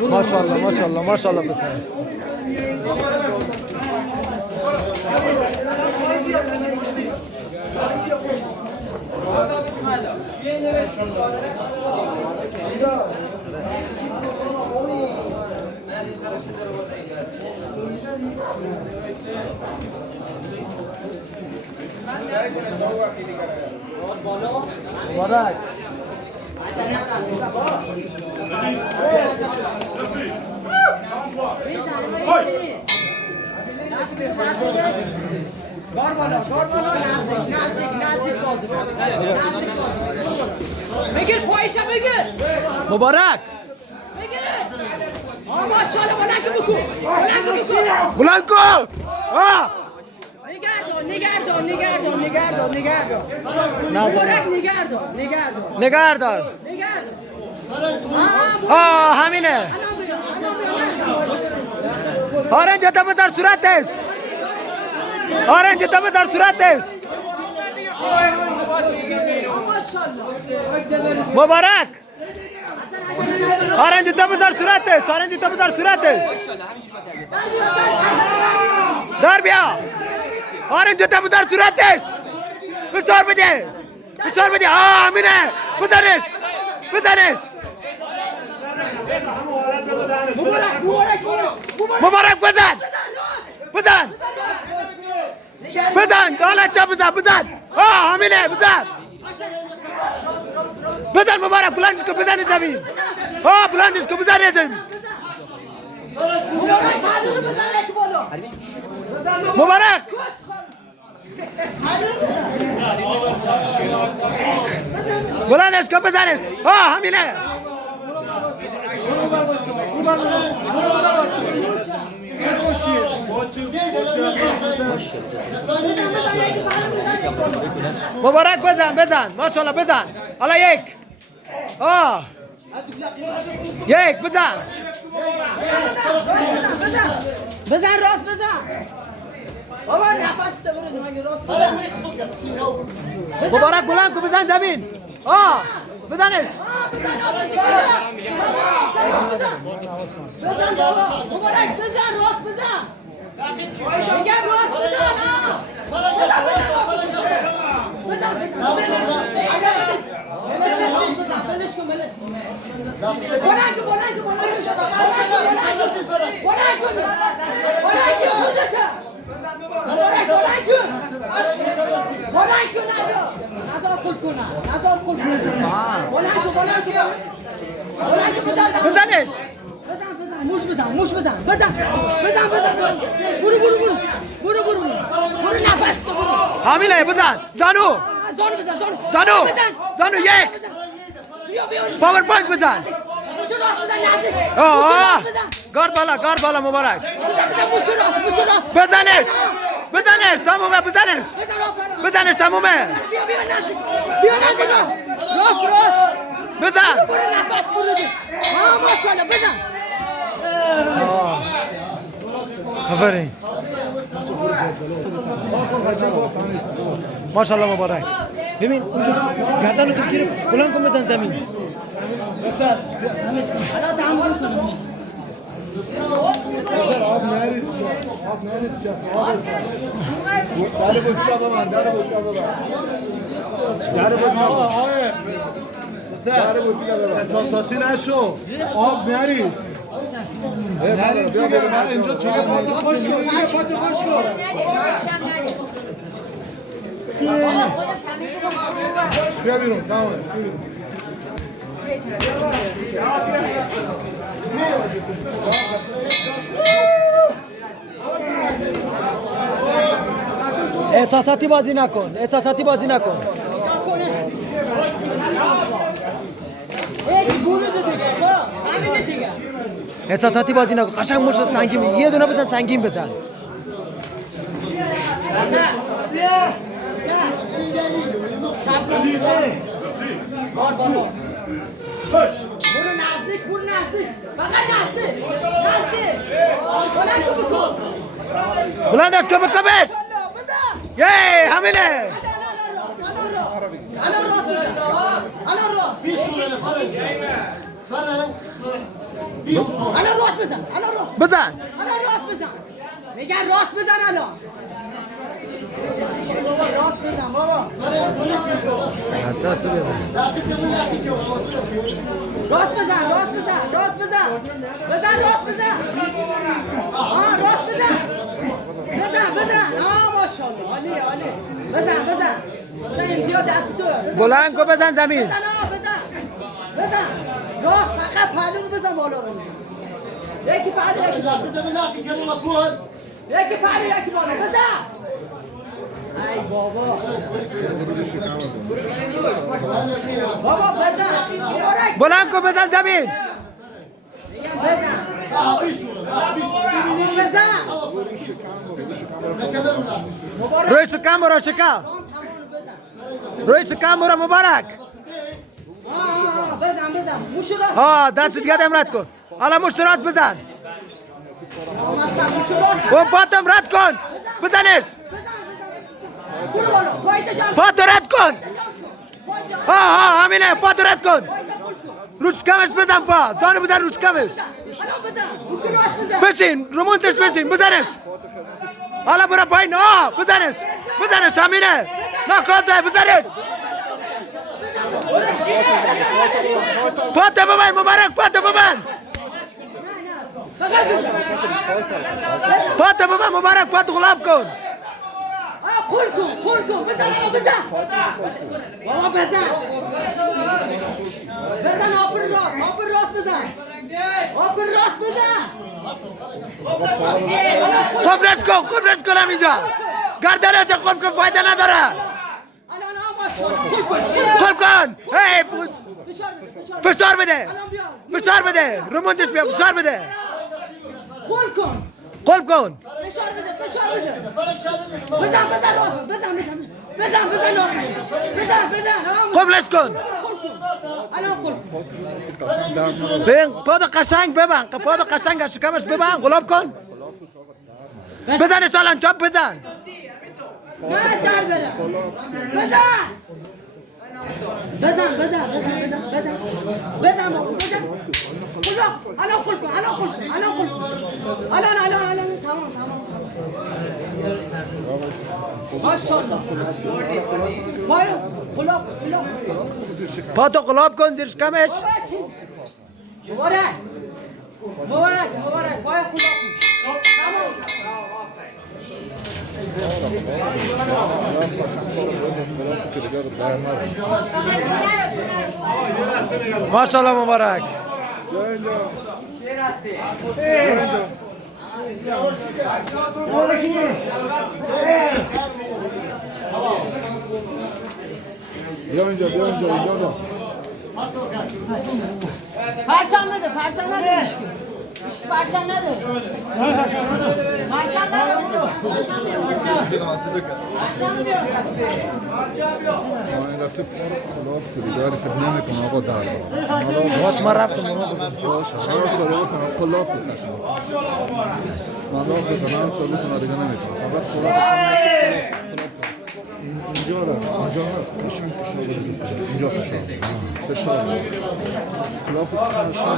ماشاءالله ماشاءالله ماشاءالله پسر. مبارک. بگیر پایشا بگیر مبارک. بگیر ماشاءالله بلند بکن بلند کن. نگردان مبارک نگردان همینه. آرنج تا بذار صورتش. آرنج تا بذار صورتش. مبارک. آرنج تا بذار صورتش. آرنج تا بذار صورتش. دار بیا. آرنج تا بذار صورتش. فشار بده. فشار بده. همینه. بزنش. بزنش. مبارک بزن. بزن. بزن. دالت چه بزن. بزن. همینه. بزن. بزن مبارک. بلندش کن. بزن زمین. بلندش کن. بزن زمین. مبارک. بلندش کن. بزنش. همینه. مبارک بزن. بزن. ماشاءالله بزن. حالا یک. یک بزن. بزن راست بزن بابا نفس تو مگه راست بزن مبارک بلند کن. بزن زمین. بزنش. بزن بابا مبارک بزن راست بزن میگم راست بزنش. موش بزن برو نفس همینه. بزن. زانو. زانو یک. پاور پوینت بزن. گارد بالا مبارک. بزنش. تمومه. بزنش تمومه. بزن. ماشاءالله بزن. خبری. ماشاءالله مبارک. ببین اونجا گردن رو تو گرفت. بلند کن. بزن زمین. احساساتی نشو. آب نریز. نریز دیگه. من اینجا چیگه پاتو خوش کن. بیا بیرون. تمامه. احساساتی بازی نکن. احساساتی بازی نکن. قشنگ مشت سنگین. یه دونه بزن. سنگین بزن. برو نزدیک فقط نزدیک بلندش کن. بکبش. یه همینه. الان راست الان راست بزن الان راست بزن الان راست بزن میگن راست بزن الان بابا راست بزن بابا حساس بیاد راست بزن راست بزن راست بزن بزن راست بزن راست بزن بزن ماشاءالله عالی عالی بزن امتیاز دست تو بلند کن بزن زمین بزن راست فقط پهلو رو بزن بالا رو یکی پهلو یکی بالا یکی پهلو یکی بالا بزن ای بابا بزن بلند کن بزن زمین روی شکم برو شکم روی شکم برو مبارک بزن موشو راست ها دست دیگه رد کن حالا مشت راست بزن موشو راست و پاتم رد کن بزنش برو بالا پایت جمع پاتو رد کن ها همینه پاتو رد کن رو شکمش بزن پا زانو بزن رو شکمش الان بزن موشو راست بزن بشین رو مونتش بشین بزنش حالا برو پایین بزنش همینه نخواته بزنش پاتو ببند مبارک پاتو ببند مبارک پاتو غلاب کن پول کن بزن بابا بزن آپر راست بزن قبلش کن همینجا گردنش قبل کن فایده نداره قبل کن فشار بده رو موندش بیا فشار بده قلب کن فشار بده بزن قبلش کن الان ببین پادو قشنگ ببند پادو قشنگ از شکمش ببند غلاب کن بزنش الان چاپ بزن بزن الان کن الان تمام ماشاءالله پاتو غلاب کن زیر شکمش مبارک پای خدا تمام ماشاءالله مبارک بیا اینجا پرچم نده پرچم نده این رفته خلاف کنید ولی فکر نمی‌کنم آقا در باش من رفتم باشه خلاف کنید من بزنم تا بکنم دیگه نمی‌کنم فقط اینجا هست اینجا فشار خلاف فشار